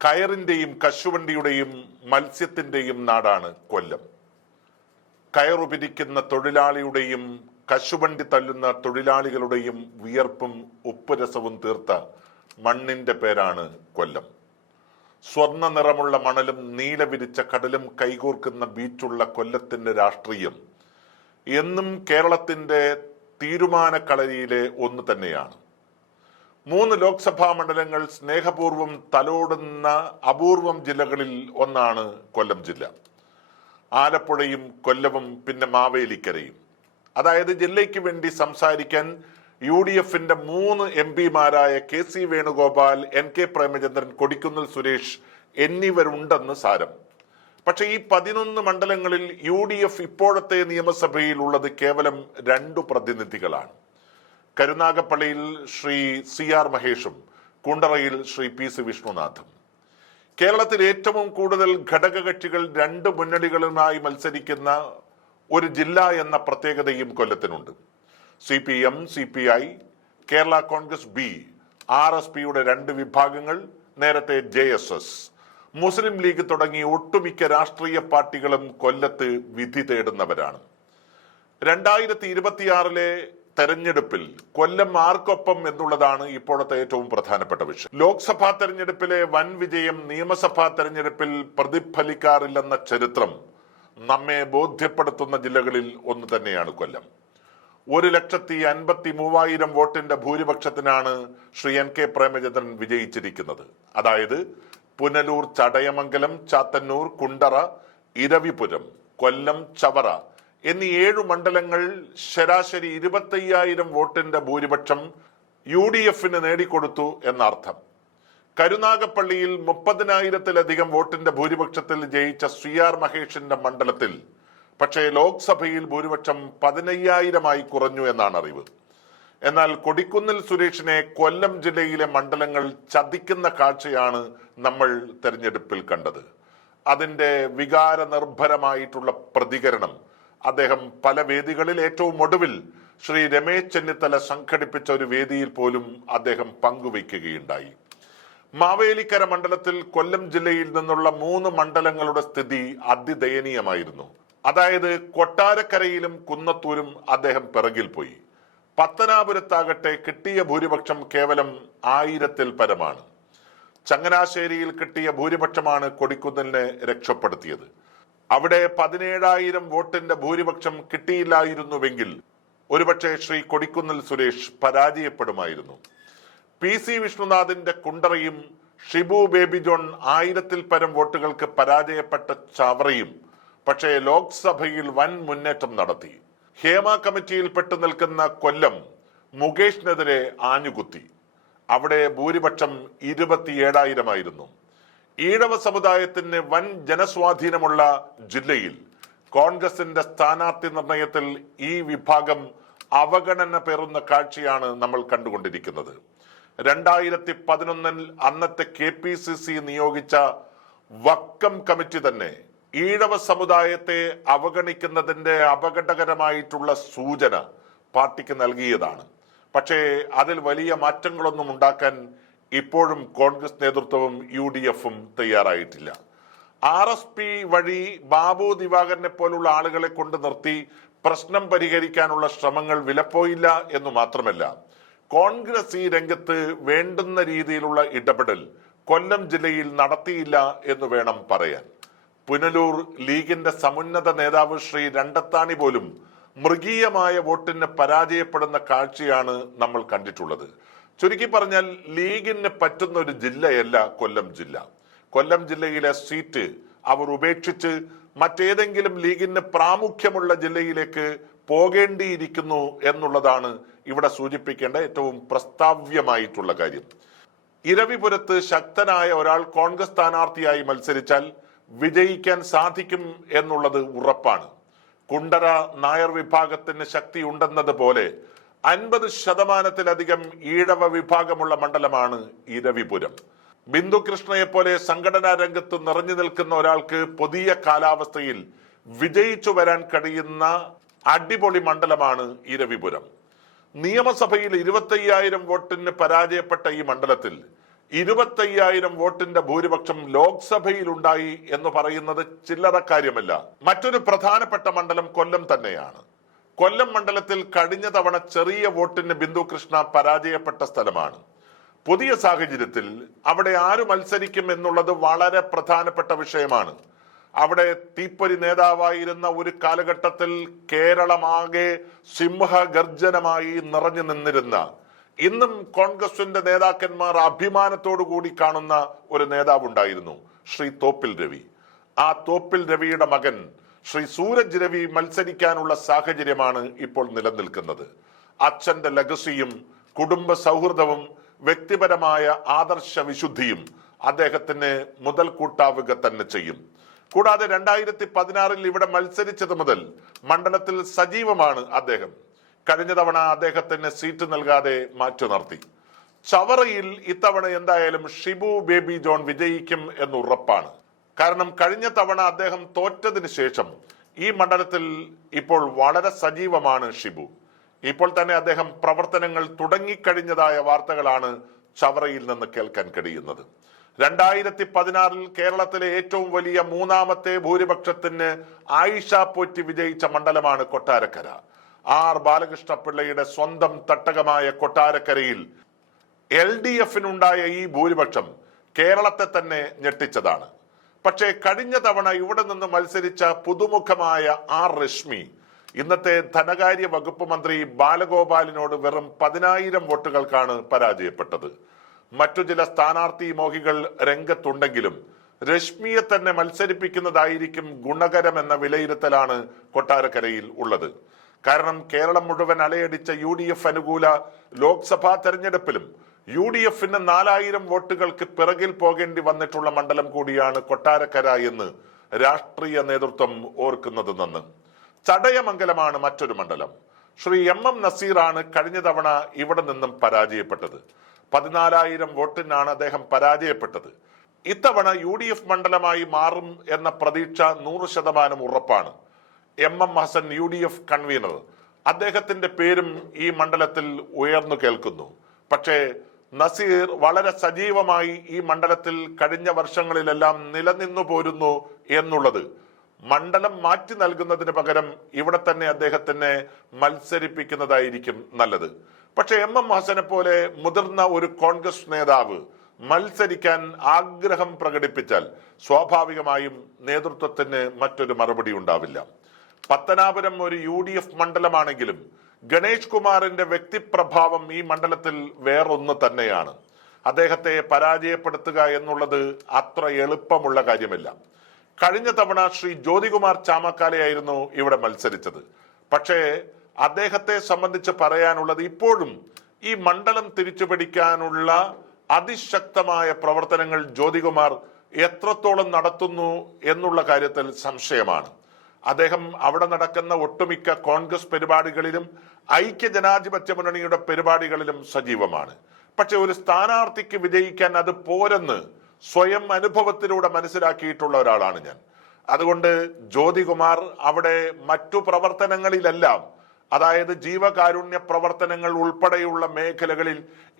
കയറിന്റെയും കശുവണ്ടിയുടെയും മത്സ്യത്തിന്റെയും നാടാണ് കൊല്ലം. കയറുപിരിക്കുന്ന തൊഴിലാളിയുടെയും കശുവണ്ടി തല്ലുന്ന തൊഴിലാളികളുടെയും വിയർപ്പും ഉപ്പുരസവും തീർത്ത മണ്ണിന്റെ പേരാണ് കൊല്ലം. സ്വർണ്ണ നിറമുള്ള മണലും നീല വിരിച്ച കടലും കൈകോർക്കുന്ന ബീച്ചുള്ള കൊല്ലത്തിന്റെ രാഷ്ട്രീയം എന്നും കേരളത്തിന്റെ തീരുമാനക്കളരിയിലെ ഒന്ന് തന്നെയാണ്. 3 ലോക്സഭാ മണ്ഡലങ്ങൾ സ്നേഹപൂർവ്വം തലോടുന്ന അപൂർവം ജില്ലകളിൽ ഒന്നാണ് കൊല്ലം ജില്ല. ആലപ്പുഴയും കൊല്ലവും പിന്നെ മാവേലിക്കരയും. അതായത് ജില്ലയ്ക്ക് വേണ്ടി സംസാരിക്കാൻ UDFന്റെ 3 MP-മാരായ KC വേണുഗോപാൽ, NK പ്രേമചന്ദ്രൻ, കൊടിക്കുന്നിൽ സുരേഷ് എന്നിവരുണ്ടെന്ന് സാരം. പക്ഷെ ഈ 11 മണ്ഡലങ്ങളിൽ UDF ഇപ്പോഴത്തെ നിയമസഭയിൽ ഉള്ളത് കേവലം 2 പ്രതിനിധികളാണ്. കരുനാഗപ്പള്ളിയിൽ ശ്രീ CR മഹേഷും കുണ്ടറയിൽ ശ്രീ PC വിഷ്ണുനാഥും. കേരളത്തിൽ ഏറ്റവും കൂടുതൽ ഘടകകക്ഷികൾ 2 മുന്നണികളുമായി മത്സരിക്കുന്ന ഒരു ജില്ല എന്ന പ്രത്യേകതയും കൊല്ലത്തിനുണ്ട്. CPM, CPI, Kerala Congress B, RSPയുടെ 2 വിഭാഗങ്ങൾ, നേരത്തെ JSS, മുസ്ലിം ലീഗ് തുടങ്ങി ഒട്ടുമിക്ക രാഷ്ട്രീയ പാർട്ടികളും കൊല്ലത്ത് വിധി തേടുന്നവരാണ്. 2026 തെരഞ്ഞെടുപ്പിൽ കൊല്ലം ആർക്കൊപ്പം എന്നുള്ളതാണ് ഇപ്പോഴത്തെ ഏറ്റവും പ്രധാനപ്പെട്ട വിഷയം. ലോക്സഭാ തെരഞ്ഞെടുപ്പിലെ വൻ വിജയം നിയമസഭാ തെരഞ്ഞെടുപ്പിൽ പ്രതിഫലിക്കാറില്ലെന്ന ചരിത്രം നമ്മെ ബോധ്യപ്പെടുത്തുന്ന ജില്ലകളിൽ ഒന്ന് തന്നെയാണ് കൊല്ലം. 1,53,000 വോട്ടിന്റെ ഭൂരിപക്ഷത്തിനാണ് ശ്രീ NK പ്രേമചന്ദ്രൻ വിജയിച്ചിരിക്കുന്നത്. അതായത് പുനലൂർ, ചടയമംഗലം, ചാത്തന്നൂർ, കുണ്ടറ, ഇരവിപുരം, കൊല്ലം, ചവറ എന്നീ 7 മണ്ഡലങ്ങൾ ശരാശരി 25,000 വോട്ടിന്റെ ഭൂരിപക്ഷം UDFന് നേടിക്കൊടുത്തു എന്നർത്ഥം. കരുനാഗപ്പള്ളിയിൽ 30,000-ലധികം വോട്ടിന്റെ ഭൂരിപക്ഷത്തിൽ ജയിച്ച CR മഹേഷിന്റെ മണ്ഡലത്തിൽ പക്ഷേ ലോക്സഭയിൽ ഭൂരിപക്ഷം 15,000-ആയി കുറഞ്ഞു എന്നാണ് അറിവ്. എന്നാൽ കൊടിക്കുന്നിൽ സുരേഷിനെ കൊല്ലം ജില്ലയിലെ മണ്ഡലങ്ങൾ ചതിക്കുന്ന കാഴ്ചയാണ് നമ്മൾ തെരഞ്ഞെടുപ്പിൽ കണ്ടത്. അതിന്റെ വികാര നിർഭരമായിട്ടുള്ള പ്രതികരണം അദ്ദേഹം പല വേദികളിൽ, ഏറ്റവും ഒടുവിൽ ശ്രീ രമേശ് ചെന്നിത്തല സംഘടിപ്പിച്ച ഒരു വേദിയിൽ പോലും അദ്ദേഹം പങ്കുവയ്ക്കുകയുണ്ടായി. മാവേലിക്കര മണ്ഡലത്തിൽ കൊല്ലം ജില്ലയിൽ നിന്നുള്ള 3 മണ്ഡലങ്ങളുടെ സ്ഥിതി അതിദയനീയമായിരുന്നു. അതായത് കൊട്ടാരക്കരയിലും കുന്നത്തൂരും അദ്ദേഹം പിറകിൽ പോയി. പത്തനാപുരത്താകട്ടെ കിട്ടിയ ഭൂരിപക്ഷം കേവലം 1000-ൽ പരമാണ്. ചങ്ങനാശ്ശേരിയിൽ കിട്ടിയ ഭൂരിപക്ഷമാണ് കൊടിക്കുന്നിലിനെ രക്ഷപ്പെടുത്തിയത്. അവിടെ 17,000 വോട്ടിന്റെ ഭൂരിപക്ഷം കിട്ടിയില്ലായിരുന്നുവെങ്കിൽ ഒരുപക്ഷെ ശ്രീ കൊടിക്കുന്നിൽ സുരേഷ് പരാജയപ്പെടുമായിരുന്നു. PC വിഷ്ണുനാഥിന്റെ കുണ്ടറയും ഷിബു ബേബി ജോൺ 1000-ൽ പരം വോട്ടുകൾക്ക് പരാജയപ്പെട്ട ചവറയും പക്ഷേ ലോക്സഭയിൽ വൻ മുന്നേറ്റം നടത്തി. ഹേമ കമ്മിറ്റിയിൽ പെട്ടു നിൽക്കുന്ന കൊല്ലം മുകേഷിനെതിരെ ആഞ്ഞുകുത്തി. അവിടെ ഭൂരിപക്ഷം 27,000 ഈഴവ സമുദായത്തിന് വൻ ജനസ്വാധീനമുള്ള ജില്ലയിൽ കോൺഗ്രസിന്റെ സ്ഥാനാർത്ഥി നിർണയത്തിൽ ഈ വിഭാഗം അവഗണന പേറുന്ന കാഴ്ചയാണ് നമ്മൾ കണ്ടുകൊണ്ടിരിക്കുന്നത്. 2011 അന്നത്തെ KPCC നിയോഗിച്ച വക്കം കമ്മിറ്റി തന്നെ ഈഴവ സമുദായത്തെ അവഗണിക്കുന്നതിന്റെ അപകടകരമായിട്ടുള്ള സൂചന പാർട്ടിക്ക് നൽകിയതാണ്. പക്ഷേ അതിൽ വലിയ മാറ്റങ്ങളൊന്നും ഉണ്ടാക്കാൻ ഇപ്പോഴും കോൺഗ്രസ് നേതൃത്വവും UDFും തയ്യാറായിട്ടില്ല. RSP വഴി ബാബു ദിവാകരനെ പോലുള്ള ആളുകളെ കൊണ്ട് നിർത്തി പ്രശ്നം പരിഹരിക്കാനുള്ള ശ്രമങ്ങൾ വിലപ്പോയില്ല എന്നു മാത്രമല്ല, കോൺഗ്രസ് ഈ രംഗത്ത് വേണ്ടുന്ന രീതിയിലുള്ള ഇടപെടൽ കൊല്ലം ജില്ലയിൽ നടത്തിയില്ല എന്ന് വേണം പറയാൻ. പുനലൂർ ലീഗിന്റെ സമുന്നത നേതാവ് ശ്രീ രണ്ടത്താണി പോലും മൃഗീയമായ വോട്ടിന് പരാജയപ്പെടുന്ന കാഴ്ചയാണ് നമ്മൾ കണ്ടിട്ടുള്ളത്. ചുരുക്കി പറഞ്ഞാൽ ലീഗിന് പറ്റുന്ന ഒരു ജില്ലയല്ല കൊല്ലം ജില്ല. കൊല്ലം ജില്ലയിലെ സീറ്റ് അവർ ഉപേക്ഷിച്ച് മറ്റേതെങ്കിലും ലീഗിന് പ്രാമുഖ്യമുള്ള ജില്ലയിലേക്ക് പോകേണ്ടിയിരിക്കുന്നു എന്നുള്ളതാണ് ഇവിടെ സൂചിപ്പിക്കേണ്ട ഏറ്റവും പ്രസ്താവ്യമായിട്ടുള്ള കാര്യം. ഇരവിപുരത്ത് ശക്തനായ ഒരാൾ കോൺഗ്രസ് സ്ഥാനാർത്ഥിയായി മത്സരിച്ചാൽ വിജയിക്കാൻ സാധിക്കും എന്നുള്ളത് ഉറപ്പാണ്. കുണ്ടറ നായർ വിഭാഗത്തിന് ശക്തി ഉണ്ടെന്നതുപോലെ 50%-ലധികം ഈഴവ വിഭാഗമുള്ള മണ്ഡലമാണ് ഇരവിപുരം. ബിന്ദു കൃഷ്ണയെ പോലെ സംഘടനാ രംഗത്ത് നിറഞ്ഞു നിൽക്കുന്ന ഒരാൾക്ക് പുതിയ കാലാവസ്ഥയിൽ വിജയിച്ചു വരാൻ കഴിയുന്ന അടിപൊളി മണ്ഡലമാണ് ഇരവിപുരം. നിയമസഭയിൽ 25,000 വോട്ടിന് പരാജയപ്പെട്ട ഈ മണ്ഡലത്തിൽ 25,000 വോട്ടിന്റെ ഭൂരിപക്ഷം ലോക്സഭയിലുണ്ടായി എന്ന് പറയുന്നത് ചില്ലറ കാര്യമല്ല. മറ്റൊരു പ്രധാനപ്പെട്ട മണ്ഡലം കൊല്ലം തന്നെയാണ്. കൊല്ലം മണ്ഡലത്തിൽ കഴിഞ്ഞ തവണ ചെറിയ വോട്ടിന് ബിന്ദു കൃഷ്ണ പരാജയപ്പെട്ട സ്ഥലമാണ്. പുതിയ സാഹചര്യത്തിൽ അവിടെ ആര് മത്സരിക്കും എന്നുള്ളത് വളരെ പ്രധാനപ്പെട്ട വിഷയമാണ്. അവിടെ തീപ്പൊരി നേതാവായിരുന്ന ഒരു കാലഘട്ടത്തിൽ കേരളമാകെ സിംഹഗർജനമായി നിറഞ്ഞു നിന്നിരുന്ന, ഇന്നും കോൺഗ്രസിന്റെ നേതാക്കന്മാർ അഭിമാനത്തോടു കൂടി കാണുന്ന ഒരു നേതാവുണ്ടായിരുന്നു, ശ്രീ തോപ്പിൽ രവി. ആ തോപ്പിൽ രവിയുടെ മകൻ ശ്രീ സൂരജ് രവി മത്സരിക്കാനുള്ള സാഹചര്യമാണ് ഇപ്പോൾ നിലനിൽക്കുന്നത്. അച്ഛന്റെ ലഗസിയും കുടുംബ സൗഹൃദവും വ്യക്തിപരമായ ആദർശ വിശുദ്ധിയും അദ്ദേഹത്തിന് മുതൽക്കൂട്ടാവുക തന്നെ ചെയ്യും. കൂടാതെ 2016 ഇവിടെ മത്സരിച്ചത് മുതൽ മണ്ഡലത്തിൽ സജീവമാണ് അദ്ദേഹം. കഴിഞ്ഞ തവണ അദ്ദേഹത്തിന് സീറ്റ് നൽകാതെ മാറ്റി നിർത്തി. ചവറയിൽ ഇത്തവണ എന്തായാലും ഷിബു ബേബി ജോൺ വിജയിക്കും എന്ന് ഉറപ്പാണ്. കാരണം കഴിഞ്ഞ തവണ അദ്ദേഹം തോറ്റതിന് ശേഷം ഈ മണ്ഡലത്തിൽ ഇപ്പോൾ വളരെ സജീവമാണ് ഷിബു. ഇപ്പോൾ തന്നെ അദ്ദേഹം പ്രവർത്തനങ്ങൾ തുടങ്ങിക്കഴിഞ്ഞതായ വാർത്തകളാണ് ചവറയിൽ നിന്ന് കേൾക്കാൻ കഴിയുന്നത്. 2016 കേരളത്തിലെ ഏറ്റവും വലിയ മൂന്നാമത്തെ ഭൂരിപക്ഷത്തിന് ആയിഷ പോറ്റി വിജയിച്ച മണ്ഡലമാണ് കൊട്ടാരക്കര. ആർ ബാലകൃഷ്ണപിള്ളയുടെ സ്വന്തം തട്ടകമായ കൊട്ടാരക്കരയിൽ LDF-നുണ്ടായ ഈ ഭൂരിപക്ഷം കേരളത്തെ തന്നെ ഞെട്ടിച്ചതാണ്. പക്ഷേ കഴിഞ്ഞ തവണ ഇവിടെ നിന്ന് മത്സരിച്ച പുതുമുഖമായ ആർ രശ്മി ഇന്നത്തെ ധനകാര്യ വകുപ്പ് മന്ത്രി ബാലഗോപാലിനോട് വെറും 10,000 വോട്ടുകൾക്കാണ് പരാജയപ്പെട്ടത്. മറ്റു ചില സ്ഥാനാർത്ഥി മോഹികൾ രംഗത്തുണ്ടെങ്കിലും രശ്മിയെ തന്നെ മത്സരിപ്പിക്കുന്നതായിരിക്കും ഗുണകരമെന്ന വിലയിരുത്തലാണ് കൊട്ടാരക്കരയിൽ ഉള്ളത്. കാരണം കേരളം മുഴുവൻ അലയടിച്ച UDF അനുകൂല ലോക്സഭാ തെരഞ്ഞെടുപ്പിലും UDF-ന് 4,000 വോട്ടുകൾക്ക് പിറകിൽ പോകേണ്ടി വന്നിട്ടുള്ള മണ്ഡലം കൂടിയാണ് കൊട്ടാരക്കര എന്ന് രാഷ്ട്രീയ നേതൃത്വം ഓർക്കുന്നത് നന്ന്. ചടയമംഗലമാണ് മറ്റൊരു മണ്ഡലം. ശ്രീ MM നസീറാണ് കഴിഞ്ഞ തവണ ഇവിടെ നിന്നും പരാജയപ്പെട്ടത്. 14,000 വോട്ടിനാണ് അദ്ദേഹം പരാജയപ്പെട്ടത്. ഇത്തവണ UDF മണ്ഡലമായി മാറും എന്ന പ്രതീക്ഷ 100% ഉറപ്പാണ്. MM ഹസൻ UDF കൺവീനർ, അദ്ദേഹത്തിന്റെ പേരും ഈ മണ്ഡലത്തിൽ ഉയർന്നു കേൾക്കുന്നു. പക്ഷേ നസീർ വളരെ സജീവമായി ഈ മണ്ഡലത്തിൽ കഴിഞ്ഞ വർഷങ്ങളിലെല്ലാം നിലനിന്നു പോരുന്നു എന്നുള്ളത് മണ്ഡലം മാറ്റി നൽകുന്നതിന് പകരം ഇവിടെ തന്നെ അദ്ദേഹത്തിനെ മത്സരിപ്പിക്കുന്നതായിരിക്കും നല്ലത്. പക്ഷെ MM ഹസനെ പോലെ മുതിർന്ന ഒരു കോൺഗ്രസ് നേതാവ് മത്സരിക്കാൻ ആഗ്രഹം പ്രകടിപ്പിച്ചാൽ സ്വാഭാവികമായും നേതൃത്വത്തിന് മറ്റൊരു മറുപടി ഉണ്ടാവില്ല. പത്തനാപുരം ഒരു UDF മണ്ഡലമാണെങ്കിലും ഗണേഷ് കുമാറിന്റെ വ്യക്തിപ്രഭാവം ഈ മണ്ഡലത്തിൽ വേറൊന്ന് തന്നെയാണ്. അദ്ദേഹത്തെ പരാജയപ്പെടുത്തുക എന്നുള്ളത് അത്ര എളുപ്പമുള്ള കാര്യമല്ല. കഴിഞ്ഞ തവണ ശ്രീ ജ്യോതികുമാർ ചാമക്കാലയായിരുന്നു ഇവിടെ മത്സരിച്ചത്. പക്ഷേ അദ്ദേഹത്തെ സംബന്ധിച്ച് പറയാനുള്ളത് ഇപ്പോഴും ഈ മണ്ഡലം തിരിച്ചുപിടിക്കാനുള്ള അതിശക്തമായ പ്രവർത്തനങ്ങൾ ജ്യോതികുമാർ എത്രത്തോളം നടത്തുന്നു എന്നുള്ള കാര്യത്തിൽ സംശയമാണ്. അദ്ദേഹം അവിടെ നടക്കുന്ന ഒട്ടുമിക്ക കോൺഗ്രസ് പരിപാടികളിലും ഐക്യ ജനാധിപത്യ മുന്നണിയുടെ പരിപാടികളിലും സജീവമാണ്. പക്ഷെ ഒരു സ്ഥാനാർത്ഥിക്ക് വിജയിക്കാൻ അത് പോരെന്ന് സ്വയം അനുഭവത്തിലൂടെ മനസ്സിലാക്കിയിട്ടുള്ള ഒരാളാണ് ഞാൻ. അതുകൊണ്ട് ജ്യോതികുമാർ അവിടെ മറ്റു പ്രവർത്തനങ്ങളിലെല്ലാം, അതായത് ജീവകാരുണ്യ പ്രവർത്തനങ്ങൾ ഉൾപ്പെടെയുള്ള മേഖലകളിൽ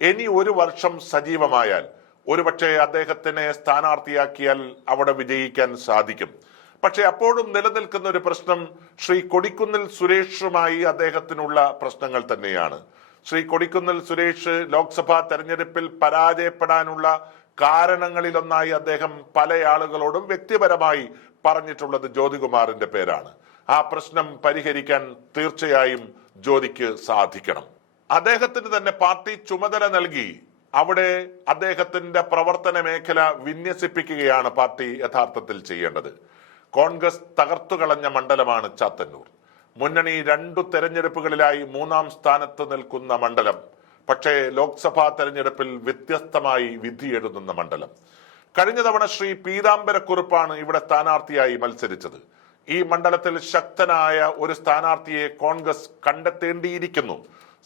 ഇനി ഒരു വർഷം സജീവമായാൽ ഒരുപക്ഷെ അദ്ദേഹത്തിനെ സ്ഥാനാർത്ഥിയാക്കിയാൽ അവിടെ വിജയിക്കാൻ സാധിക്കും. പക്ഷെ അപ്പോഴും നിലനിൽക്കുന്ന ഒരു പ്രശ്നം ശ്രീ കൊടിക്കുന്നിൽ സുരേഷുമായി അദ്ദേഹത്തിനുള്ള പ്രശ്നങ്ങൾ തന്നെയാണ്. ശ്രീ കൊടിക്കുന്നിൽ സുരേഷ് ലോക്സഭാ തെരഞ്ഞെടുപ്പിൽ പരാജയപ്പെടാനുള്ള കാരണങ്ങളിലൊന്നായി അദ്ദേഹം പല ആളുകളോടും വ്യക്തിപരമായി പറഞ്ഞിട്ടുള്ളത് ജ്യോതികുമാറിന്റെ പേരാണ്. ആ പ്രശ്നം പരിഹരിക്കാൻ തീർച്ചയായും ജ്യോതിക്ക് സാധിക്കണം. അദ്ദേഹത്തിന് തന്നെ പാർട്ടി ചുമതല നൽകി അവിടെ അദ്ദേഹത്തിന്റെ പ്രവർത്തന മേഖല വിന്യസിപ്പിക്കുകയാണ് പാർട്ടി യഥാർത്ഥത്തിൽ ചെയ്യേണ്ടത്. കോൺഗ്രസ് തകർത്തുകളഞ്ഞ മണ്ഡലമാണ് ചാത്തന്നൂർ. മുന്നണി 2 തെരഞ്ഞെടുപ്പുകളിലായി 3-ാം സ്ഥാനത്ത് നിൽക്കുന്ന മണ്ഡലം. പക്ഷേ ലോക്സഭാ തെരഞ്ഞെടുപ്പിൽ വ്യത്യസ്തമായി വിധിയെഴുതുന്ന മണ്ഡലം. കഴിഞ്ഞ തവണ ശ്രീ പീതാംബരക്കുറുപ്പാണ് ഇവിടെ സ്ഥാനാർത്ഥിയായി മത്സരിച്ചത്. ഈ മണ്ഡലത്തിൽ ശക്തനായ ഒരു സ്ഥാനാർത്ഥിയെ കോൺഗ്രസ് കണ്ടെത്തേണ്ടിയിരിക്കുന്നു.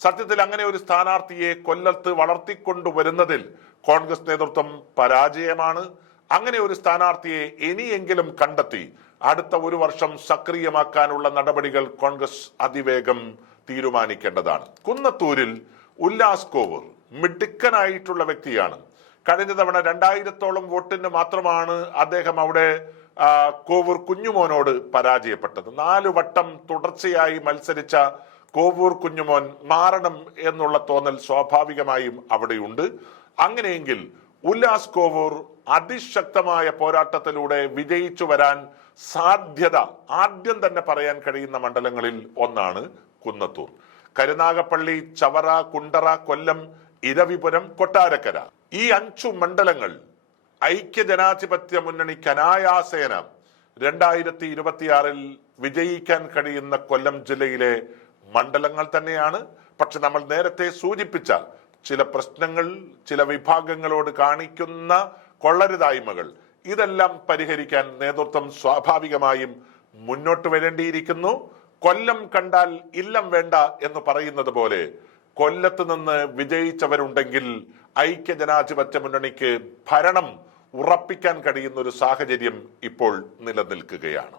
സത്യത്തിൽ അങ്ങനെ ഒരു സ്ഥാനാർത്ഥിയെ കൊല്ലത്ത് വളർത്തിക്കൊണ്ടുവരുന്നതിൽ കോൺഗ്രസ് നേതൃത്വം പരാജയമാണ്. അങ്ങനെ ഒരു സ്ഥാനാർത്ഥിയെ ഇനിയെങ്കിലും കണ്ടെത്തി അടുത്ത ഒരു വർഷം സക്രിയമാക്കാനുള്ള നടപടികൾ കോൺഗ്രസ് അതിവേഗം തീരുമാനിക്കേണ്ടതാണ്. കുന്നത്തൂരിൽ ഉല്ലാസ് കോവൂർ മിടുക്കനായിട്ടുള്ള വ്യക്തിയാണ്. കഴിഞ്ഞ തവണ 2000-ഓളം വോട്ടിന് മാത്രമാണ് അദ്ദേഹം അവിടെ കോവൂർ കുഞ്ഞുമോനോട് പരാജയപ്പെട്ടത്. 4 വട്ടം തുടർച്ചയായി മത്സരിച്ച കോവൂർ കുഞ്ഞുമോൻ മാറണം എന്നുള്ള തോന്നൽ സ്വാഭാവികമായും അവിടെയുണ്ട്. അങ്ങനെയെങ്കിൽ ഉല്ലാസ് കോവൂർ അതിശക്തമായ പോരാട്ടത്തിലൂടെ വിജയിച്ചു വരാൻ സാധ്യത ആദ്യം തന്നെ പറയാൻ കഴിയുന്ന മണ്ഡലങ്ങളിൽ ഒന്നാണ് കുന്നത്തൂർ. കരുനാഗപ്പള്ളി, ചവറ, കുണ്ടറ, കൊല്ലം, ഇരവിപുരം, കൊട്ടാരക്കര ഈ 5 മണ്ഡലങ്ങൾ ഐക്യജനാധിപത്യ മുന്നണിക്ക് അനായാസേന 2026 വിജയിക്കാൻ കഴിയുന്ന കൊല്ലം ജില്ലയിലെ മണ്ഡലങ്ങൾ തന്നെയാണ്. പക്ഷെ നമ്മൾ നേരത്തെ സൂചിപ്പിച്ച ചില പ്രശ്നങ്ങൾ, ചില വിഭാഗങ്ങളോട് കാണിക്കുന്ന കൊള്ളരുതായ്മകൾ, ഇതെല്ലാം പരിഹരിക്കാൻ നേതൃത്വം സ്വാഭാവികമായും മുന്നോട്ട് വരേണ്ടിയിരിക്കുന്നു. കൊല്ലം കണ്ടാൽ ഇല്ലം വേണ്ട എന്ന് പറയുന്നത് പോലെ കൊല്ലത്ത് നിന്ന് വിജയിച്ചവരുണ്ടെങ്കിൽ ഐക്യജനാധിപത്യ മുന്നണിക്ക് ഭരണം ഉറപ്പിക്കാൻ കഴിയുന്ന ഒരു സാഹചര്യം ഇപ്പോൾ നിലനിൽക്കുകയാണ്.